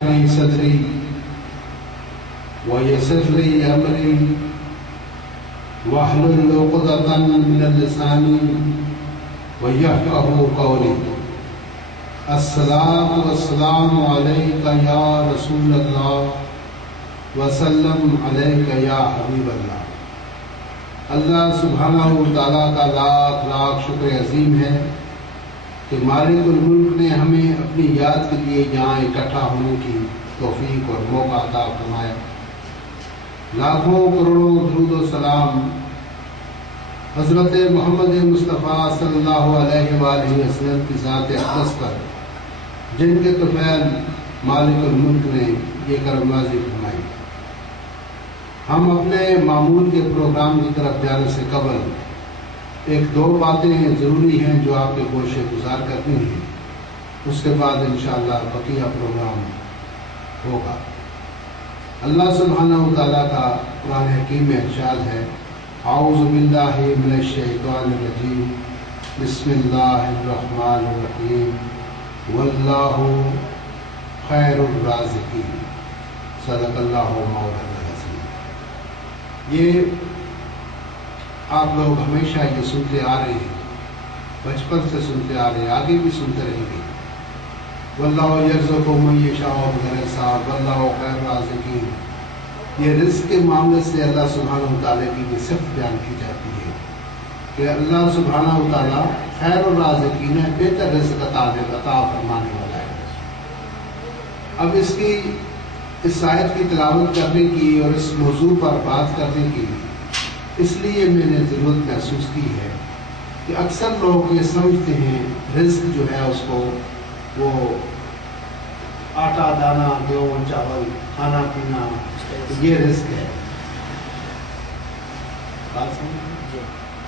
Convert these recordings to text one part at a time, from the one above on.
صدری ويسر لي أمري واحلل عقدة من لساني ويفقهوا قولي. الصلاة والسلام عليك يا رسول الله وسلم عليك يا حبيب الله. اللہ سبحانہ وتعالیٰ کا لاکھ لاکھ شکر عظیم ہے کہ مالک الملک نے ہمیں اپنی یاد کے لیے یہاں اکٹھا ہونے کی توفیق اور موقع عطا فرمایا. لاکھوں کروڑوں درود و سلام حضرت محمد مصطفیٰ صلی اللہ علیہ وآلہ وسلم کی ذات اقدس پر، جن کے طفیل مالک الملک نے یہ کرم نوازی فرمائی. ہم اپنے معمول کے پروگرام کی طرف جانے سے قبل ایک دو باتیں ضروری ہیں جو آپ کے گوش گزار کرنی ہیں. اس کے بعد انشاءاللہ بقیہ پروگرام ہوگا. اللہ سبحانہ وتعالیٰ کا قرآن حکیم میں ارشاد ہے، اعوذ باللہ من الشیطان الرجیم، بسم اللہ الرحمن الرحیم، واللہ خیر الرازقین، صدق اللہ مولانا العظیم. یہ آپ لوگ ہمیشہ یہ سنتے آ رہے ہیں، بچپن سے سنتے آ رہے ہیں، آگے بھی سنتے رہیں گے. واللہ یرزق من یشاء بغیر حساب واللہ خیر الرازقین. یہ رزق کے معاملے سے اللہ سبحانہ وتعالیٰ کی یہ صفت بیان کی جاتی ہے کہ اللہ سبحانہ وتعالیٰ خیر الرازقین ہے، بہتر رزق عطا فرمانے والا ہے. اب اس آیت کی تلاوت کرنے کی اور اس موضوع پر بات کرنے کی اس لیے میں نے ضرورت محسوس کی ہے کہ اکثر لوگ یہ سمجھتے ہیں رزق جو ہے اس کو وہ آٹا دانا گیہوں چاول کھانا پینا یہ رزق ہے.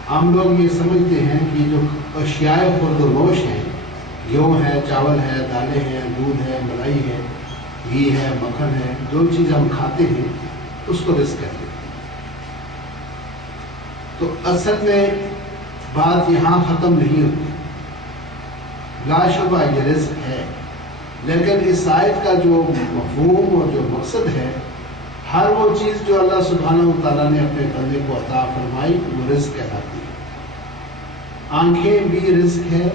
عام لوگ یہ سمجھتے ہیں کہ جو اشیاء خورد و نوش ہیں، گیہوں ہے، چاول ہے، دالیں ہیں، دودھ ہے، ملائی ہے، گھی ہے، مکھن ہے، جو چیز ہم کھاتے ہیں اس کو رزق کہتے ہیں. تو اصل میں بات یہاں ختم نہیں ہوتی. لا شبہ یہ رزق ہے، لیکن اس آیت کا جو مفہوم اور جو مقصد ہے، ہر وہ چیز جو اللہ سبحانہ وتعالیٰ نے اپنے بندے کو عطا فرمائی وہ رزق کہلاتی ہے. آنکھیں بھی رزق ہے،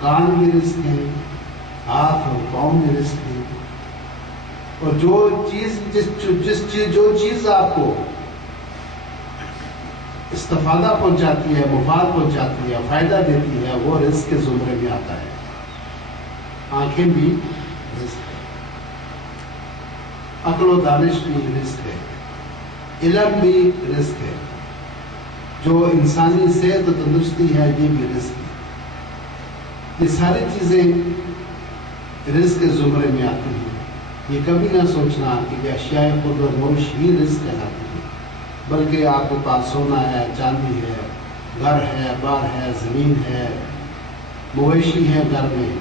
کان بھی رزق ہے، ہاتھ اور پاؤں بھی رزق ہے. اور جو چیز آپ کو استفادہ پہنچاتی ہے، مفاد پہنچاتی ہے، فائدہ دیتی ہے، وہ رزق کے زمرے میں آتا ہے. آنکھیں بھی رزق ہے، عقل و دانش بھی رزق ہے، علم بھی رزق ہے، جو انسانی صحت و تندرستی ہے یہ بھی رزق ہے. یہ ساری چیزیں رزق کے زمرے میں آتی ہیں. یہ کبھی نہ سوچنا کہ یہ اشیاء خود و نوش ہی رزق کہلاتی ہے، بلکہ آپ کے پاس سونا ہے، چاندی ہے، گھر ہے، بار ہے، زمین ہے، مویشی ہے گھر میں،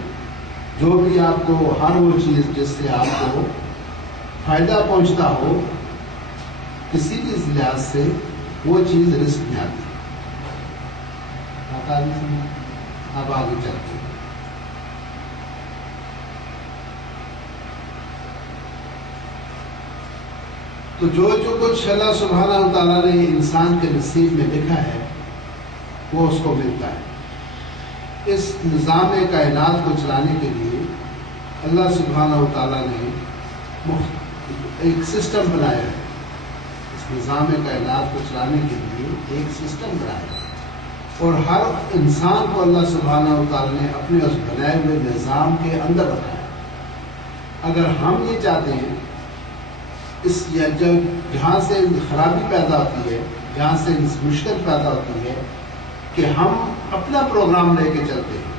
جو بھی آپ کو ہر وہ چیز جس سے آپ کو فائدہ پہنچتا ہو کسی بھی لحاظ سے، وہ چیز رزق میں آتی ہے. اب آگے چلتے ہیں. تو جو کچھ اللہ سبحانہ وتعالیٰ نے انسان کے نصیب میں لکھا ہے وہ اس کو ملتا ہے. اس نظام کائنات کو چلانے کے لیے اللہ سبحانہ وتعالیٰ نے ایک سسٹم بنایا ہے. اس نظام کائنات کو چلانے کے لیے ایک سسٹم بنایا ہے، اور ہر انسان کو اللہ سبحانہ وتعالیٰ نے اپنے اس بنائے ہوئے نظام کے اندر رکھا ہے. اگر ہم یہ چاہتے ہیں اس جہاں سے خرابی پیدا ہوتی ہے، جہاں سے مشکل پیدا ہوتی ہے کہ ہم اپنا پروگرام لے کے چلتے ہیں.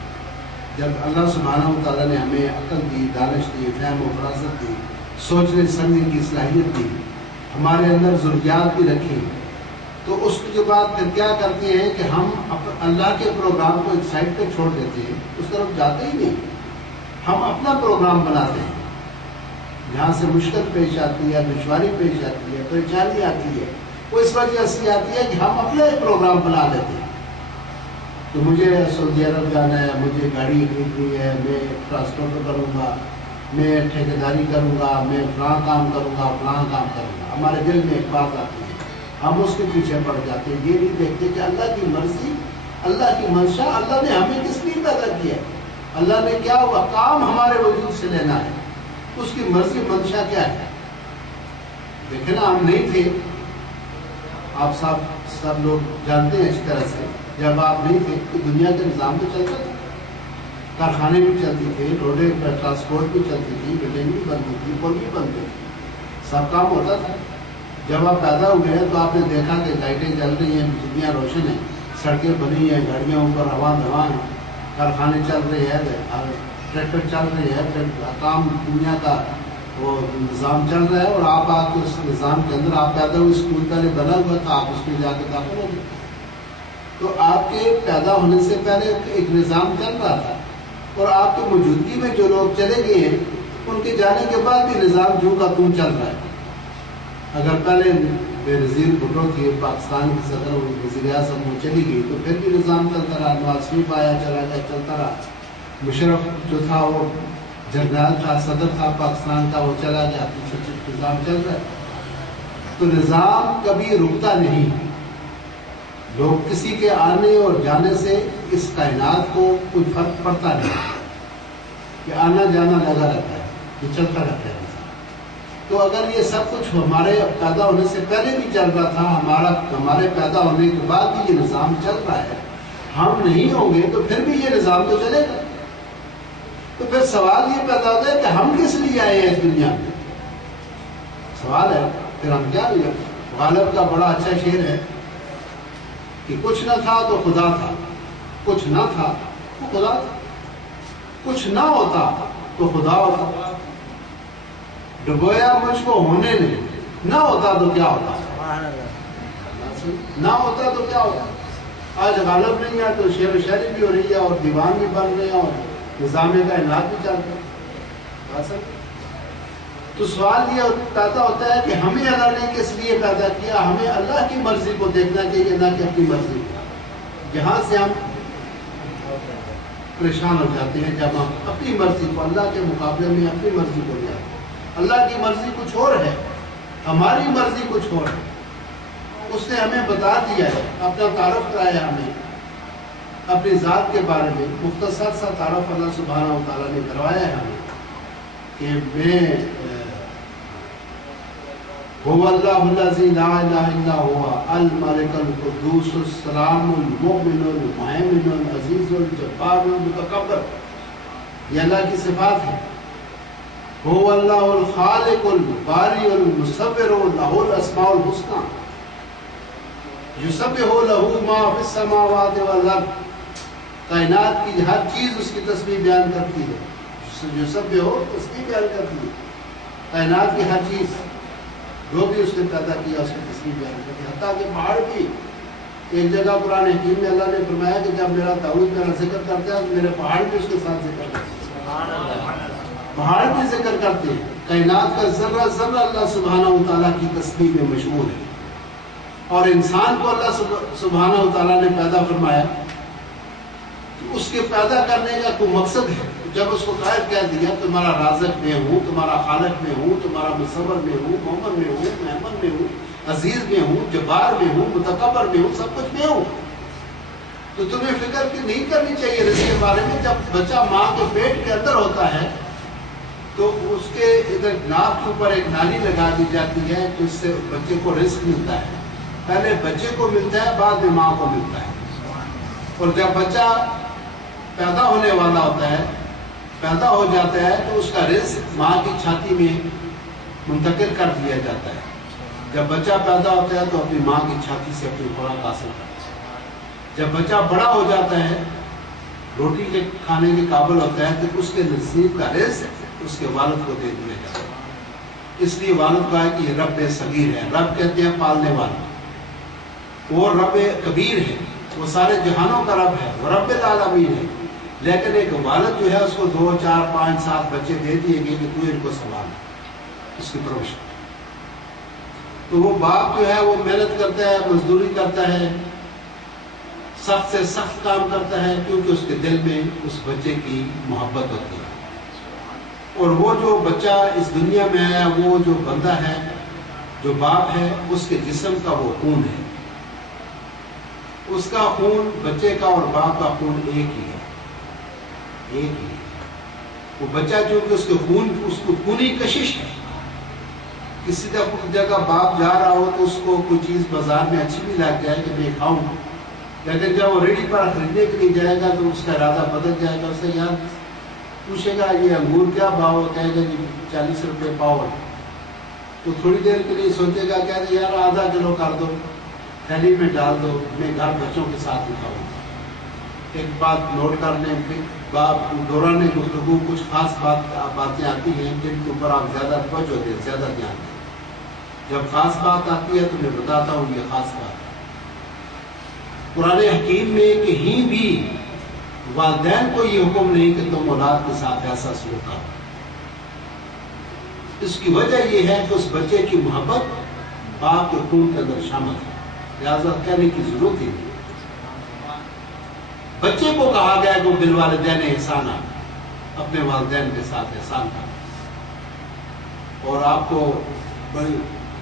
جب اللہ سبحانہ وتعالیٰ نے ہمیں عقل دی، دانش دی، فہم و فراست دی، سوچنے سمجھنے کی صلاحیت دی، ہمارے اندر ضروریات بھی رکھی، تو اس کے بعد پھر کیا کرتے ہیں کہ ہم اللہ کے پروگرام کو ایک سائڈ پہ چھوڑ دیتے ہیں، اس طرف جاتے ہی نہیں. ہم اپنا پروگرام بناتے ہیں. جہاں سے مشکل پیش آتی ہے، دشواری پیش آتی ہے، پریشانی آتی ہے، وہ اس وجہ سے آتی ہے کہ ہم اپنا ایک پروگرام بنا لیتے ہیں. تو مجھے سعودی عرب جانا ہے، مجھے گاڑی خریدنی ہے، میں ٹرانسپورٹ کروں گا، میں ٹھیکیداری کروں گا، میں فلاں کام کروں گا، ہمارے دل میں ایک بات آتی ہے، ہم اس کے پیچھے پڑ جاتے ہیں، یہ نہیں دیکھتے کہ اللہ کی مرضی، اللہ کی منشا، اللہ نے ہمیں کس لیے پیدا کیا ہے، اللہ نے کیا ہوا کام ہمارے وجود سے لینا ہے، اس کی مرضی منشا کیا ہے۔ دیکھیں نا، ہم نہیں تھے، آپ سب لوگ جانتے ہیں اس طرح سے، جب آپ نہیں تھے تو دنیا کا نظام تو چلتا تھا، کارخانے بھی چلتی تھے، روڈیں ٹرانسپورٹ بھی چلتی تھی، بلڈنگ بھی بنتی تھی، پل بھی بنتے تھے، سب کام ہوتا تھا۔ جب آپ پیدا ہوئے ہیں تو آپ نے دیکھا کہ لائٹیں جل رہی ہیں، بجلیاں روشن ہیں، سڑکیں بنی ہیں، گاڑیاں اوپر ہوا دھواں ہیں، کارخانے چل رہے ہیں، ٹریکٹر چل رہے ہیں، کام دنیا کا وہ نظام چل رہا ہے، اور آپ آ کے اس نظام کے اندر آپ پیدا ہوئے، اسکول پہلے بنا ہوا تھا، آپ اس میں جا کے داخل ہو گئے، تو آپ کے پیدا ہونے سے پہلے ایک نظام چل رہا تھا، اور آپ کی موجودگی میں جو لوگ چلے گئے ہیں ان کے جانے کے بعد بھی نظام جو کا توں چل رہا ہے۔ اگر پہلے بے نظیر بھٹو تھی پاکستان کی صدر وزیر اعظم، وہ چلی گئی تو پھر بھی نظام چلتا رہا، نواز شریف آیا چلا گیا، چلتا رہا، مشرف جو تھا وہ جنرل تھا، صدر تھا پاکستان کا، وہ چلا گیا، نظام چل رہا ہے۔ تو نظام کبھی رکتا نہیں، لوگ کسی کے آنے اور جانے سے اس کائنات کو کوئی فرق پڑتا نہیں، کہ آنا جانا لگا رہتا ہے، یہ چلتا رہتا ہے۔ تو اگر یہ سب کچھ ہمارے پیدا ہونے سے پہلے بھی چل رہا تھا، ہمارے پیدا ہونے کے بعد بھی یہ نظام چل رہا ہے، ہم نہیں ہوں گے تو پھر بھی یہ نظام تو چلے گا۔ تو پھر سوال یہ پیدا ہوتا ہے کہ ہم کس لیے آئے ہیں اس دنیا میں؟ سوال ہے پھر ہم کیا لیا؟ غالب کا بڑا اچھا شعر ہے کہ کچھ نہ تھا تو خدا تھا، کچھ نہ تھا تو خدا تھا، کچھ نہ ہوتا تو خدا ہوتا، ڈبویا مجھ کو ہونے نے، نہ ہوتا تو کیا ہوتا، نہ ہوتا تو کیا ہوتا۔ آج غالب نہیں ہے تو شعر و شاعری بھی ہو رہی ہے، اور دیوان بھی بن رہے ہیں، اور نظام کائنات بھی چل رہا ہے۔ تو سوال یہ پیدا ہوتا ہے کہ ہمیں اللہ نے کس لیے پیدا کیا؟ ہمیں اللہ کی مرضی کو دیکھنا چاہیے، نہ کہ اپنی مرضی کو۔ یہاں سے ہم پریشان ہو جاتے ہیں جب ہم اپنی مرضی کو اللہ کے مقابلے میں اپنی مرضی کو لے آتے ہیں۔ اللہ کی مرضی کچھ اور ہے، ہماری مرضی کچھ اور ہے۔ اس نے ہمیں بتا دیا ہے، اپنا تعارف کرایا ہمیں، اپنی ذات کے بارے میں مختصر سا تعارف اللہ سبحانہ و تعالیٰ نے کروایا ہے ہمیں کہ میں هو اللہ الذی لا الہ الا هو الملک القدوس السلام المؤمن المہیمن العزیز الجبار المتکبر، یہ اللہ کی صفات ہے۔ هو اللہ الخالق الباری المصور له الاسماء الحسنى یسبح له ما فی السماوات والارض، کائنات کی ہر چیز اس کی تسبیح بیان کرتی ہے، یسبح تسبیح بیان کرتی ہے، کائنات کی ہر چیز جو بھی اس نے پیدا کیا اس کی تسبیح بیان کرتی ہے، حتیٰ کہ پہاڑ بھی۔ ایک جگہ قرآن حکیم میں اللہ نے فرمایا کہ جب میرا داؤد میرا ذکر کرتا ہے تو میرے پہاڑ بھی اس کے ساتھ ذکر کرتے ہیں، پہاڑ بھی ذکر کرتے ہیں۔ کائنات کا ذرہ ذرہ اللہ سبحانہ و تعالیٰ کی تسبیح میں مشغول ہے، اور انسان کو اللہ سبحانہ و تعالیٰ نے پیدا فرمایا، اس کے پیدا کرنے کا کوئی مقصد ہے۔ جب اس کو قائل کہہ دیا تمہارا رازق میں ہوں، تمہارا خالق میں ہوں، تمہارا مصور میں ہوں، محمد میں ہوں، محمد میں ہوں، عزیز میں ہوں، جبار میں ہوں، متکبر میں ہوں، سب کچھ میں ہوں، تو تمہیں فکر نہیں کرنی چاہیے رزق کے بارے میں۔ جب بچہ ماں کے پیٹ کے اندر ہوتا ہے تو اس کے ادھر ناک کے اوپر ایک نالی لگا دی جاتی ہے تو اس سے بچے کو رزق ملتا ہے، پہلے بچے کو ملتا ہے بعد میں ماں کو ملتا ہے۔ اور جب بچہ پیدا ہونے والا ہوتا ہے، پیدا ہو جاتا ہے تو اس کا رزق ماں کی چھاتی میں منتقل کر دیا جاتا ہے۔ جب بچہ پیدا ہوتا ہے تو اپنی ماں کی چھاتی سے اپنی خوراک حاصل کرتا ہے۔ جب بچہ بڑا ہو جاتا ہے، روٹی کے کھانے کے قابل ہوتا ہے تو اس کے نصیب کا رزق اس کے والد کو دے دیا جاتا ہے۔ اس لیے والد کہا ہے کہ یہ رب صغیر ہے، رب کہتے ہیں پالنے والا، وہ رب کبیر ہے، وہ سارے جہانوں کا رب ہے، وہ رب العالمین ہے۔ لیکن ایک والد جو ہے اس کو 2 4 5 7 بچے دے دیے گئے کہ تو ان کو سنبھال، اس کی پرورش۔ تو وہ باپ جو ہے وہ محنت کرتا ہے، مزدوری کرتا ہے، سخت سے سخت کام کرتا ہے، کیونکہ اس کے دل میں اس بچے کی محبت ہوتی ہے۔ اور وہ جو بچہ اس دنیا میں آیا وہ جو بندہ ہے جو باپ ہے اس کے جسم کا وہ خون ہے، اس کا خون بچے کا اور باپ کا خون ایک ہی ہے، ایک ہی ہے۔ وہ بچہ چونکہ اس کو خونی کشش ہے، کسی جگہ باپ جا رہا ہو تو اس کو کوئی چیز بازار میں اچھی بھی لگ جائے کہ میں کھاؤں، لیکن جب وہ ریڈی پر خریدنے کے لیے جائے گا تو اس کا ارادہ بدل جائے گا، اسے یار پوچھے گا یہ انگور کیا بھاؤ، کہے گا جی 40 روپے پاؤ ہے، تو تھوڑی دیر کے لیے سوچے گا کہتے ہیں یار آدھا کلو کر دو، تھیلی میں ڈال دو، میں گھر بچوں کے ساتھ اٹھاؤں۔ ایک بات نوٹ کر لیں، باپ دوران گفتگو کچھ خاص باتیں آتی ہیں جن کے اوپر آپ زیادہ توجہ دیں، زیادہ دھیان دیں۔ جب خاص بات آتی ہے تو میں بتاتا ہوں یہ خاص بات ہے۔ قرآن حکیم میں کہیں بھی والدین کو یہ حکم نہیں کہ تم اولاد کے ساتھ ایسا سلوک کرو۔ اس کی وجہ یہ ہے کہ اس بچے کی محبت باپ کے خون کے اندر شامل ہے، لہٰذا کہنے کی ضرورت ہی نہیں۔ بچے کو کہا گیا کہ بالوالدین احسانا، اپنے والدین کے ساتھ احسان کرو۔ اور آپ کو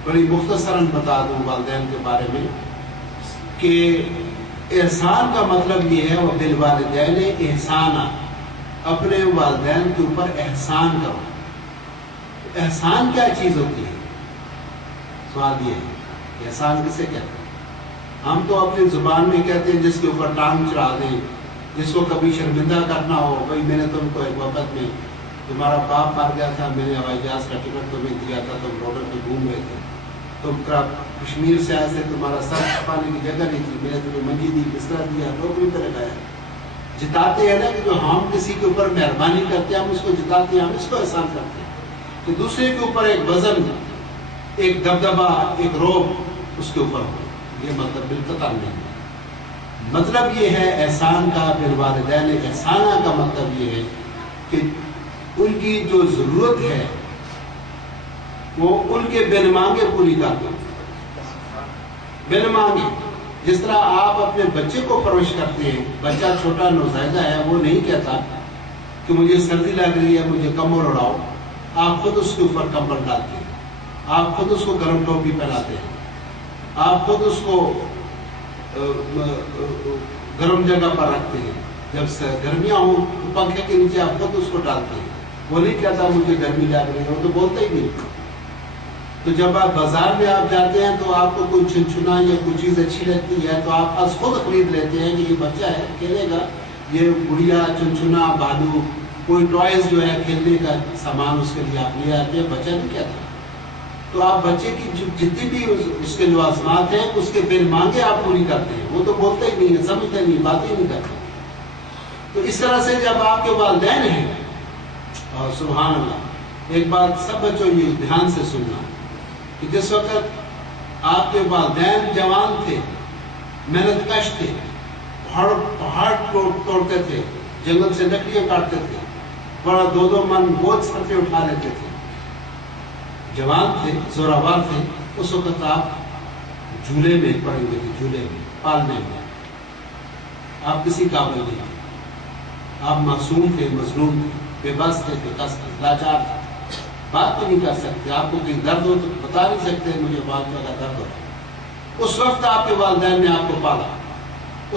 بڑی مختصراً بتا دوں والدین کے بارے میں کہ احسان کا مطلب یہ ہے وہ بالوالدین احسانا، اپنے والدین کے اوپر احسان کرو۔ احسان کیا چیز ہوتی ہے؟ سوال یہ ہے احسان کسے کہتے ہیں؟ ہم تو اپنی زبان میں کہتے ہیں جس کے اوپر ٹانگ چڑھا دیں، جس کو کبھی شرمندہ کرنا ہو، بھائی میں نے تم کو ایک وقت میں تمہارا باپ مر گیا تھا، میں نے ہوائی جہاز کا ٹکٹ تمہیں دیا تھا، تم روڈر پہ گھوم رہے تھے، تم کشمیر سے آئے تھے، تمہارا سر چھپانے کی جگہ نہیں تھی، میں نے تمہیں منجی دی، بستر دیا، نوکری پہ لگایا۔ جتاتے ہیں نا کہ جو ہم کسی کے اوپر مہربانی کرتے ہیں ہم اس کو جتاتے ہیں، ہم اس کو احسان کرتے ہیں کہ دوسرے کے اوپر ایک وزن، ایک دبدبہ، ایک روب اس کے اوپر ہو۔ یہ مطلب بالقطع نہیں ہے۔ مطلب یہ ہے احسان کا، بالوالدین احسانہ کا مطلب یہ ہے کہ ان کی جو ضرورت ہے وہ ان کے بن مانگے پوری کر دو، بن مانگے۔ جس طرح آپ اپنے بچے کو پرورش کرتے ہیں، بچہ چھوٹا نوزائیدہ ہے، وہ نہیں کہتا کہ مجھے سردی لگ رہی ہے مجھے کمبل اڑاؤ، آپ خود اس کے اوپر کمبل ڈالتے ہیں، آپ خود اس کو گرم ٹوپی پہناتے ہیں، آپ خود اس کو گرم جگہ پر رکھتے ہیں، جب گرمیاں ہوں تو پنکھے کے نیچے آپ خود اس کو ڈالتے ہیں۔ وہ نہیں کہتا مجھے گرمی لگ رہی ہے، وہ تو بولتا ہی نہیں۔ تو جب آپ بازار میں آپ جاتے ہیں تو آپ کو کوئی چھنچھنا یا کوئی چیز اچھی لگتی ہے تو آپ از خود خرید لیتے ہیں کہ یہ بچہ ہے کھیلے گا، یہ گڑیا چھنچھنا بھالو کوئی ٹوائز جو ہے کھیلنے کا سامان اس کے لیے آپ لے آتے ہیں، بچہ نہیں کہتا۔ تو آپ بچے کی جتنی بھی اس کے لوازمات ہیں اس کے بن مانگے آپ پوری کرتے ہیں، وہ تو بولتے ہی نہیں ہے، سمجھتے نہیں، باتیں نہیں کرتے۔ تو اس طرح سے جب آپ کے والدین ہیں، اور سبحان اللہ، ایک بات سب بچوں یہ دھیان سے سننا کہ جس وقت آپ کے والدین جوان تھے، محنت کش تھے، پہاڑ توڑتے تھے، جنگل سے لکڑیاں کاٹتے تھے، بڑا 2 من بوجھ سر پہ اٹھا لیتے تھے، جوان تھے، زوراور تھے، اس وقت آپ جھولے میں پڑے ہوئے تھے، جھولے میں پالنے میں آپ کسی قابل نہیں تھے، آپ معصوم تھے، مظلوم تھے، بے بس تھے، لاچار تھے، بات بھی نہیں کر سکتے، آپ کو کہیں درد ہو تو بتا نہیں سکتے مجھے بات کا درد ہو۔ اس وقت آپ کے والدین نے آپ کو پالا،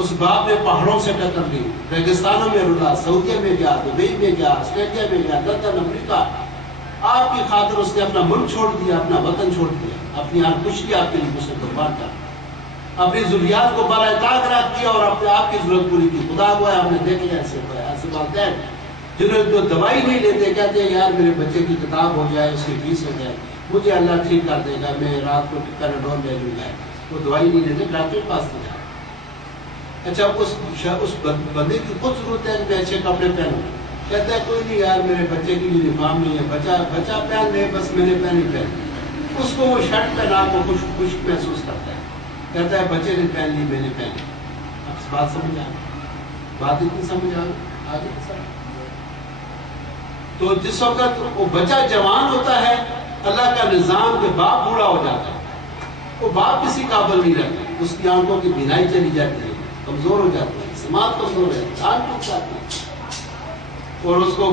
اس باپ نے پہاڑوں سے ٹکر لی، ریگستانوں میں رلا، سعودیہ میں گیا، دبئی میں گیا، آسٹریلیا میں گیا، لندن، امریکہ، آپ کی خاطر اس نے اپنا ملک چھوڑ دیا، اپنا وطن چھوڑ دیا، اپنی ہر کچھ آپ کے لیے اسے قربان کر، اپنی ضروریات کو بالائے طاق رکھ دیا اور اپنے آپ کی ضرورت پوری کی۔ خدا کو آپ نے دیکھ لیا ایسے والدین جنہوں جو دوائی نہیں لیتے، کہتے ہیں یار میرے بچے کی کتاب ہو جائے، اس کی فیس ہو جائے، مجھے اللہ ٹھیک کر دے گا، میں رات کو پیراڈول لے لوں گا، وہ دوائی نہیں لیتے، ڈاکٹر کے پاس نہیں جاتے۔ اچھا اس بندے کی خود ضرورت ہے کہ میں اچھے کپڑے پہنوں، کہتا ہے کوئی نہیں یار میرے بچے کی یونیفارم نہیں ہے، بچہ پہن لے، بس میں نے پہنی پہن، اس کو وہ شرٹ پہنا کو خوش محسوس کرتا ہے، کہتا ہے بچے نے پہن لی، میں نے پہن لی۔ اب بات سمجھ آ بات اتنی سمجھ آگے سمجھ۔ تو جس وقت وہ بچہ جوان ہوتا ہے، اللہ کا نظام کے باپ بوڑھا ہو جاتا ہے، وہ باپ کسی قابل نہیں رہتا، اس کی آنکھوں کی بینائی چلی جاتی ہے، کمزور ہو جاتی ہے، سماعت کمزور ہے، آنکھ ٹوٹ جاتی ہے، اور اس کو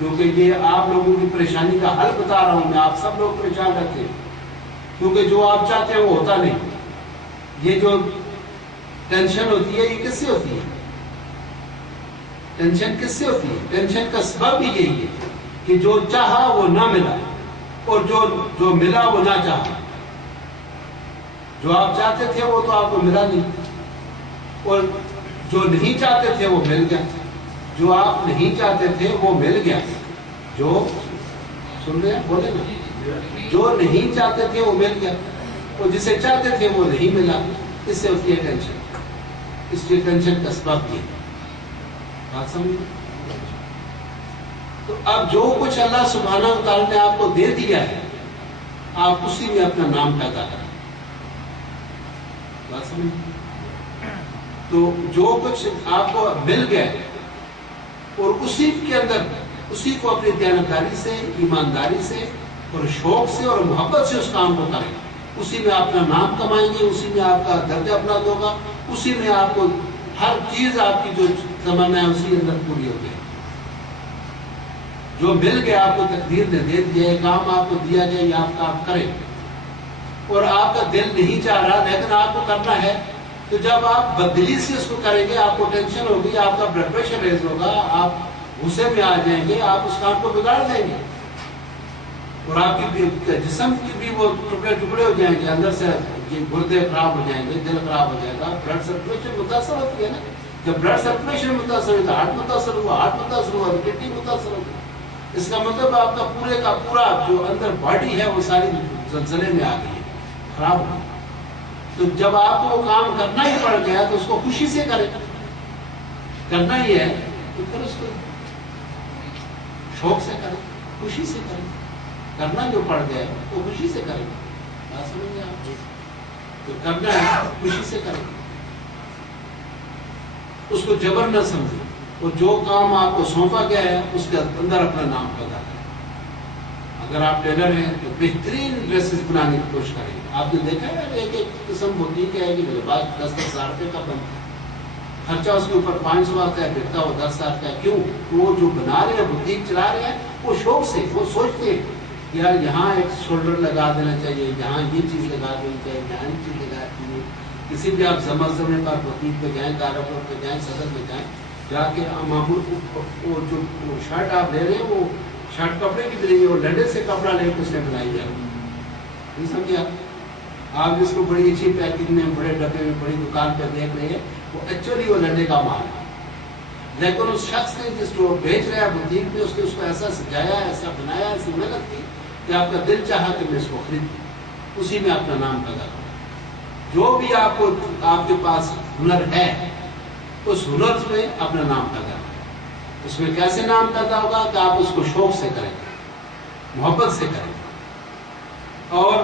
کیونکہ یہ آپ لوگوں کی پریشانی کا حل بتا رہا ہوں میں. آپ سب لوگ پریشان رہتے ہیں کیونکہ جو آپ چاہتے ہیں وہ ہوتا نہیں. یہ جو ٹینشن ہوتی ہے یہ کس سے ہوتی ہے؟ ٹینشن کس سے ہوتی ہے؟ ٹینشن کا سبب ہی یہی ہے کہ جو چاہا وہ نہ ملا اور جو ملا وہ نہ چاہا. جو آپ چاہتے تھے وہ تو آپ کو ملا نہیں اور جو نہیں چاہتے تھے وہ مل گیا. جو آپ نہیں چاہتے تھے وہ مل گیا. جو سن رہے ہیں بولے نا, جو نہیں چاہتے تھے وہ مل گیا اور جسے چاہتے تھے وہ نہیں ملا. اس سے ہوتی ہے ٹینشن. اس لیے ٹینشن کا سبب یہ بات سمجھ. تو اب جو کچھ اللہ سبحانہ و تعالیٰ نے آپ کو دے دیا ہے آپ اسی میں اپنا نام پیدا کریں. بات سمجھ. تو جو کچھ آپ کو مل گیا اور اسی کے اندر اسی کو اپنی دیانتداری سے, ایمانداری سے اور شوق سے اور محبت سے اس کام کو کریں. اسی میں اپنا نام کمائیں گے, اسی میں آپ کا درجہ بلند ہوگا, اسی میں آپ کو ہر چیز آپ کی جو تمنا ہے اسی اندر پوری ہو گئی. جو مل گیا آپ کو تقدیر نے دے دیا, کام آپ کو دیا گیا یہ آپ کام کریں اور آپ کا دل نہیں چاہ رہا لیکن آپ کو کرنا ہے. تو جب آپ بددلی سے اس کو کریں گے آپ کو ٹینشن ہوگی, آپ کا بلڈ پریشر ریز ہوگا, آپ غصے میں آ جائیں گے, آپ اس کام کو بگاڑ دیں گے اور آپ کی جسم کی بھی وہ ٹکڑے ٹکڑے ہو جائیں گے. اندر سے گردے خراب ہو جائیں گے, دل خراب ہو جائے گا, بلڈ سرکولیشن متاثر ہوتی ہے نا. جب بلڈ سرکولیشن متاثر ہوئی تو ہارٹ متاثر ہوا, ہارٹ متاثر ہوا تو کڈنی متاثر ہوگی. اس کا مطلب آپ کا پورے کا پورا جو اندر باڈی ہے وہ ساری زلزلے میں آ گئی ہے, خراب ہو گئی. تو جب آپ کو وہ کام کرنا ہی پڑ گیا تو اس کو خوشی سے کریں. کرنا ہی ہے تو پھر اس کو شوق سے کریں, خوشی سے کریں. کرنا جو پڑ گیا وہ خوشی سے کریں. بات سمجھ گئے آپ؟ تو کرنا ہے خوشی سے کریں, اس کو جبر نہ سمجھیں. اور جو کام آپ کو سونپا گیا ہے اس کے اندر اپنا نام پیدا کریں. اگر آپ ٹیلر ہیں تو بہترین ڈریسز بنانے کی کوشش کریں. آپ نے دیکھا ہے ایک ایک قسم ہوتی ہے کہ میرے پاس 10-10 ہزار روپے کا بنتا ہے, خرچہ اس کے اوپر 500 آتا ہے, بکتا وہ 10 ہزار کا ہے. کیوں؟ وہ جو بنا رہے ہیں, بوتیک چلا رہے ہیں, وہ شوق سے وہ سوچتے ہیں یار یہاں ایک شولڈر لگا دینا چاہیے, یہاں یہ چیز لگا دینی چاہیے, یہاں یہ چیز لگا دینی. کسی بھی آپ زمزمے پر بوتیک پہ جائیں, دارپور پہ جائیں, صدر پہ جائیں, جا کے معمول وہ جو شرٹ آپ لے رہے ہیں وہ شرٹ کپڑے کی ملے گی, وہ لنڈے سے کپڑا لے کے اس نے بنائی جائے. نہیں سمجھے آپ جس کو بڑی اچھی پیکنگ میں, بڑے ڈبے میں, بڑی دکان پہ دیکھ رہے ہیں وہ ایکچولی وہ لنڈے کا مال ہے. لیکن اس شخص نے جس کو بیچ رہا ہے بوتیک میں اس نے اس کو ایسا سجایا, ایسا بنایا, ایسی محنت کی کہ آپ کا دل چاہا کہ میں اس کو خرید. اسی میں اپنا نام پیدا کروں. جو بھی آپ کو آپ کے پاس ہنر ہے اس ہنر میں اپنا نام پیدا کریں. اس میں کیسے نام پیدا ہوگا کہ آپ اس کو شوق سے کریں, محبت سے کریں اور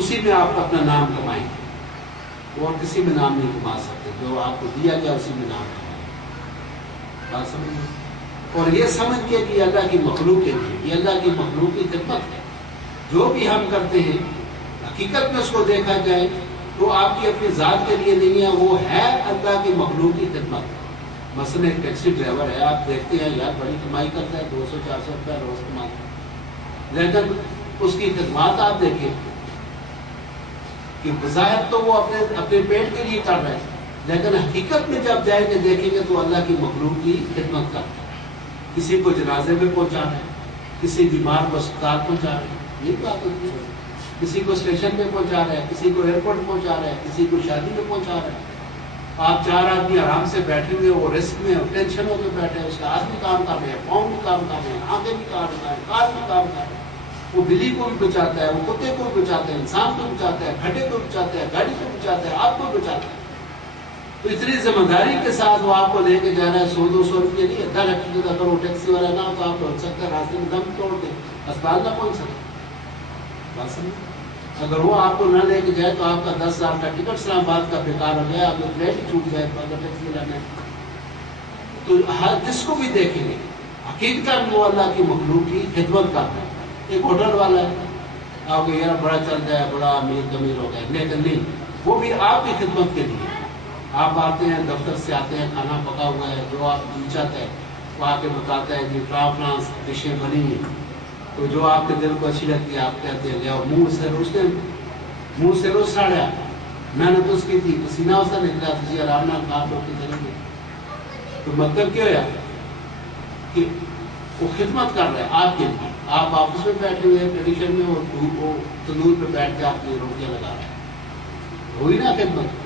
اسی میں آپ اپنا نام کمائیں گے. اور کسی میں نام نہیں کما سکتے. جو آپ کو دیا گیا اسی میں نام کمائیں گے. بات سمجھ. اور یہ سمجھ کے کہ اللہ کی مخلوق کے لیے, یہ اللہ کی مخلوق کی خدمت ہے. جو بھی ہم کرتے ہیں حقیقت میں اس کو دیکھا جائے تو آپ کی اپنی ذات کے لیے نہیں ہے, وہ ہے اللہ کی مخلوق کی خدمت. مثلا ایک ٹیکسی ڈرائیور ہے, آپ دیکھتے ہیں یار بڑی کمائی کرتا ہے, 200-400 روپیہ روز کماتا ہے, لیکن اس کی خدمات آپ دیکھیں کہ بظاہر تو وہ اپنے پیٹ کے لیے کر رہے ہیں, لیکن حقیقت میں جب جائیں گے دیکھیں گے تو اللہ کی مخلوق کی خدمت کرتا ہے. کسی کو جنازے میں پہنچا رہے ہیں, کسی بیمار کو اسپتال پہنچا رہے ہیں, یہ بات ہوتی ہے. کسی کو اسٹیشن پہ پہنچا رہے ہیں, کسی کو ایئرپورٹ پہنچا رہے ہیں, کسی کو شادی میں پہنچا رہے ہیں. آپ 4 آدمی آرام سے بیٹھے ہوئے, وہ رسک میں ٹینشن ہو کے بیٹھے ہیں, اس کا ہاتھ بھی کام کر رہے ہیں, پاؤں بھی کام کر رہے ہیں, آنکھیں بھی کام کر رہے ہیں, کان بھی کام کر رہے ہیں. وہ بلی کو بھی بچاتا ہے, وہ کتے کو بھی بچاتا ہے, انسان کو بچاتا ہے, کھڈے کو بچاتا ہے, گاڑی کو بچاتا ہے, آپ کو بچاتا ہے. تو اتنی ذمہ داری کے ساتھ وہ آپ کو لے کے جا رہا ہے. 100-200 روپئے نہیں, 10 حقیقت اگر وہ ٹیکسی والا نہ ہو تو آپ پہنچ سکتے ہیں, راستے میں دم توڑ کے اسپتال نہ پہنچ سکتے. بات سمجھ. اگر وہ آپ کو نہ لے کے جائے تو آپ کا 10 ہزار کا ٹکٹ اسلام آباد کا بیکار ہو گیا, آپ کو فلائٹ ہی چھوٹ جائے اگر ٹیکسی لینا ہے. تو ہر جس کو بھی دیکھیں گے حقیقت وہ اللہ کی مخلوق کی خدمت کرتا ہے. ایک ہوٹل والا ہے, آپ کو یار بڑا چل رہا ہے, بڑا امیر ہو گیا, لیکن نہیں, وہ بھی آپ کی خدمت کے لیے. آپ آتے ہیں دفتر سے آتے ہیں, کھانا پکا ہوا ہے, جو آپ دل چاہتا ہے وہ آ کے بتاتا ہے کہ فرانس ڈشیں بنی ہیں، تو جو آپ کے دل کو اچھی لگتی ہے آپ کہتے ہیں لے آؤ، منہ سے روز ساڑیا، محنت اس کی تھی، پسینہ اس کا نکلا، تجھے آرام نہ کام ہوتی چلیں گے. تو مطلب کیا ہوا کہ وہ خدمت کر رہے ہیں آپ کے لیے. آپ آفس میں بیٹھے ہوئے ہیں ٹریڈیشن میں، اور تندور پہ بیٹھ کے آپ کی روٹیاں لگا رہے ہیں، ہوئی نا خدمت.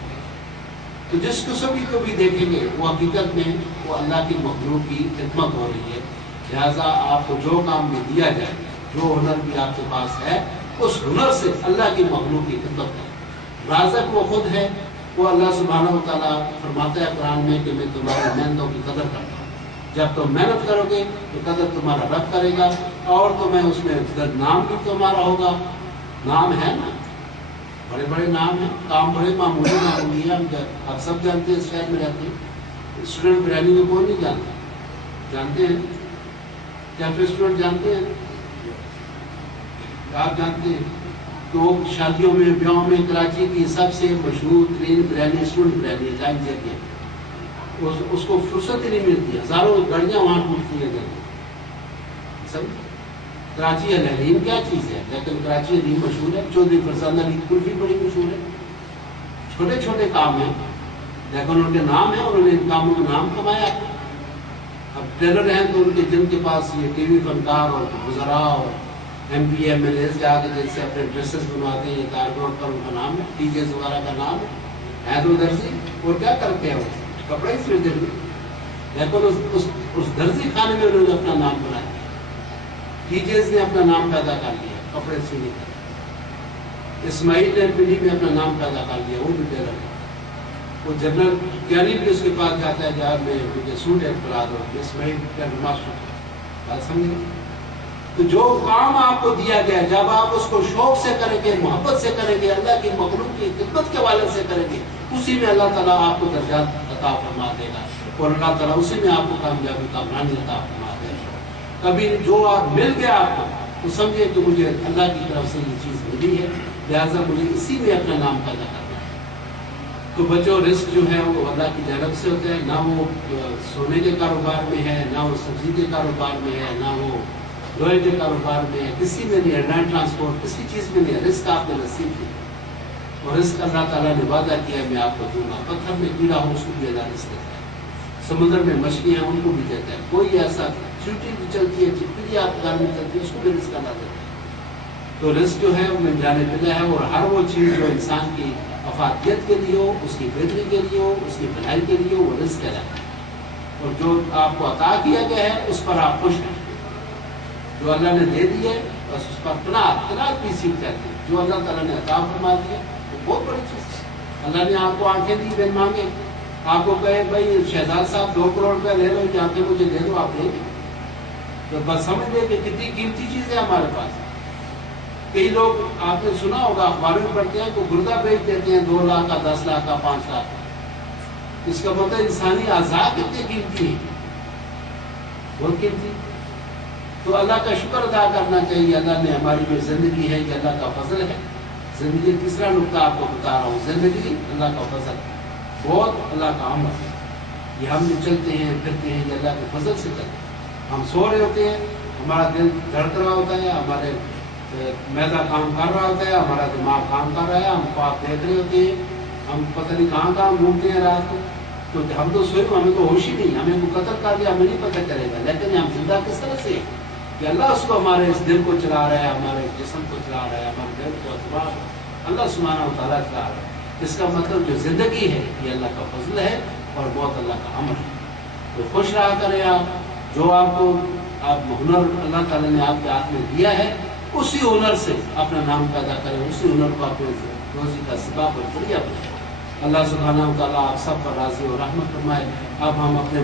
تو جس قسم کو بھی دیکھیں گے وہ حقیقت میں وہ اللہ کی مخلوق کی خدمت ہو رہی ہے. لہٰذا آپ کو جو کام بھی دیا جائے، جو ہنر بھی آپ کے پاس ہے، اس ہنر سے اللہ کی مخلوق کی خدمت کریں. رازق وہ خود ہے، وہ اللہ سبحانہ و تعالیٰ فرماتا ہے قرآن میں کہ میں تمہاری محنتوں کی قدر کرتا ہوں. جب تم محنت کرو گے تو قدر تمہارا رب کرے گا، اور تمہیں اس میں نام بھی تمہارا ہوگا. نام ہے نا، بڑے بڑے نام ہیں، کام بڑے معمولی ہے. آپ سب جانتے ہیں، اس شہر میں رہتے ہیں. اسٹوڈنٹ بریانی کو کون نہیں جانتا؟ جانتے ہیں؟ کیا ریسٹورینٹ جانتے ہیں؟ آپ جانتے ہیں؟ تو شادیوں میں، بیاہوں میں کراچی کی سب سے مشہور ترین بریانی اسٹوڈنٹ بریانی ہے، لائن جیتی ہے. اس کو فرصت ہی نہیں ملتی، ہزاروں گاڑیاں وہاں ٹوٹتی ہیں. سب کراچی حلیم کیا چیز ہے، لیکن کراچی حلیم مشہور ہے. چودھری فرزانہ علی کلفی بڑی مشہور ہے. چھوٹے چھوٹے کام ہیں لیکن ان کے نام ہیں، انہوں نے ان کاموں کا نام کمایا. اب ٹیلر ہیں تو ان کے جن کے پاس یہ ٹی وی فنکار اور وزراء اور M P M L A آ کے جیسے اپنے ڈریسز بنواتے ہیں، یہ کارگوڈ پر ان کا نام ہے، ٹی جیز وغیرہ کا نام ہے تو درزی. اور کیا کرتے ہیں وہ کپڑے ہی سلتے ہیں، لیکن اس درزی خانے میں انہوں نے اپنا نام بنایا. ٹی جیز نے اپنا نام پیدا کر لیا کپڑے سینے کا. اسماعیل نے پنڈی میں اپنا نام پیدا کر لیا، وہ بھی ٹیلر ہے. وہ جنرل گیانی بھی اس کے پاس جاتا ہے کہ آپ میں مجھے سوٹ ایک بنا دو، اسماعیل ٹیلر ماسٹر. بات سمجھے؟ تو جو کام آپ کو دیا گیا، جب آپ اس کو شوق سے کریں گے، محبت سے کریں گے، اللہ کی مخلوق کی خدمت کے حوالے سے کریں گے، اسی میں اللہ تعالیٰ آپ کو درجات عطا فرما دے گا، اور اللہ تعالیٰ اسی میں آپ کو کامیابی کامرانی عطا فرما دے گا. کبھی جو آپ مل گیا آپ کو تو سمجھے کہ مجھے اللہ کی طرف سے یہ چیز ملی ہے، لہٰذا مجھے اسی میں اپنا نام پیدا کرنا ہے. تو بچوں، رزق جو ہے وہ اللہ کی جانب سے ہوتا ہے. نہ وہ سونے کے کاروبار میں ہے، نہ وہ سبزی کے کاروبار میں ہے، نہ وہ لوہے کے کاروبار میں ہے، کسی میں نہیں ہے. لینڈ ٹرانسپورٹ کسی چیز میں نہیں ہے. رزق آپ نے نصیب کیا، اور رزق اللہ تعالیٰ نے وعدہ کیا میں آپ کو دوں گا. پتھر میں کیڑا ہو اس کو بھی اللہ رزق دیتا ہے، سمندر میں مچھلیاں ان کو بھی دیتا ہے. کوئی ایسا چیوٹی بھی چلتی ہے، چپکلی آپ گھر میں چلتی ہے، اس کو بھی رزق اللہ دیتا ہے. تو رزق جو ہے وہ من جانب اللہ ہے، اور ہر وہ چیز جو انسان کی افادیت کے لیے ہو، اس کی بہتری کے لیے ہو، اس کی بھلائی کے لیے ہو، وہ رزق کہلاتا ہے. اور جو آپ کو عطا کیا گیا ہے اس پر آپ خوش ہیں. جو اللہ نے دے دی ہے بس اس پر قناعت بھی سیکھ جاتی ہے. جو اللہ تعالیٰ نے عطا فرما دیا وہ بہت بڑی چیز ہے. اللہ نے آپ کو آنکھیں دی بن مانگے، آپ کو کہے بھائی شہزاد صاحب 2 کروڑ روپے لے لو، یہ آنکھیں مجھے دے دو، آپ دیں گے. تو بس سمجھ لیں کہ کتنی قیمتی چیز ہے ہمارے پاس. کئی لوگ آپ نے سنا ہوگا، اخباروں میں پڑھتے ہیں کہ گردہ بیچ دیتے ہیں 2 لاکھ کا، 10 لاکھ کا، 5 لاکھ کا. اس کا مطلب انسانی اعضاء کتنے قیمتی ہیں، بہت قیمتی. تو اللہ کا شکر ادا کرنا چاہیے. اللہ نے ہماری جو زندگی ہے یہ اللہ کا فضل ہے. زندگی تیسرا نقطہ آپ کو بتا رہا ہوں، زندگی اللہ کا فضل ہے، بہت اللہ کا عمل ہے. یہ ہم جو چلتے ہیں پھرتے ہیں یہ اللہ کے فضل سے چلتے ہیں. ہم سو رہے ہوتے ہیں، ہمارا دل دھڑک رہا ہوتا ہے، ہمارے میدا کام کر رہا ہوتا ہے، ہمارا دماغ کام کر رہا ہے، ہم خواب دیکھ رہے ہوتے ہیں، ہم پتہ نہیں کہاں کہاں گھومتے ہیں رات کو. تو ہم تو سوئے، ہمیں تو ہوش ہی نہیں، ہمیں کو قتل کر دیا ہمیں نہیں پتہ چلے گا. لیکن ہم زندہ کس طرح سے کہ اللہ اس کو ہمارے اس دل کو چلا رہا ہے، ہمارے جسم کو چلا رہا ہے، ہمارے دل کو دماغ اللہ سبحانہ و تعالیٰ چلا رہا ہے. اس کا مطلب جو زندگی ہے یہ اللہ کا فضل ہے اور بہت اللہ کا عمل ہے. تو خوش رہا کریں آپ. جو آپ کو ہنر اللہ تعالیٰ نے آپ کے ہاتھ میں دیا ہے، اسی ہنر سے اپنا نام پیدا کریں، اسی ہنر کو اپنے روزی کا سبب اور ذریعہ بنائیں. اللہ سبحانہ و تعالیٰ آپ سب پر راضی اور رحمت فرمائے. اب ہم اپنے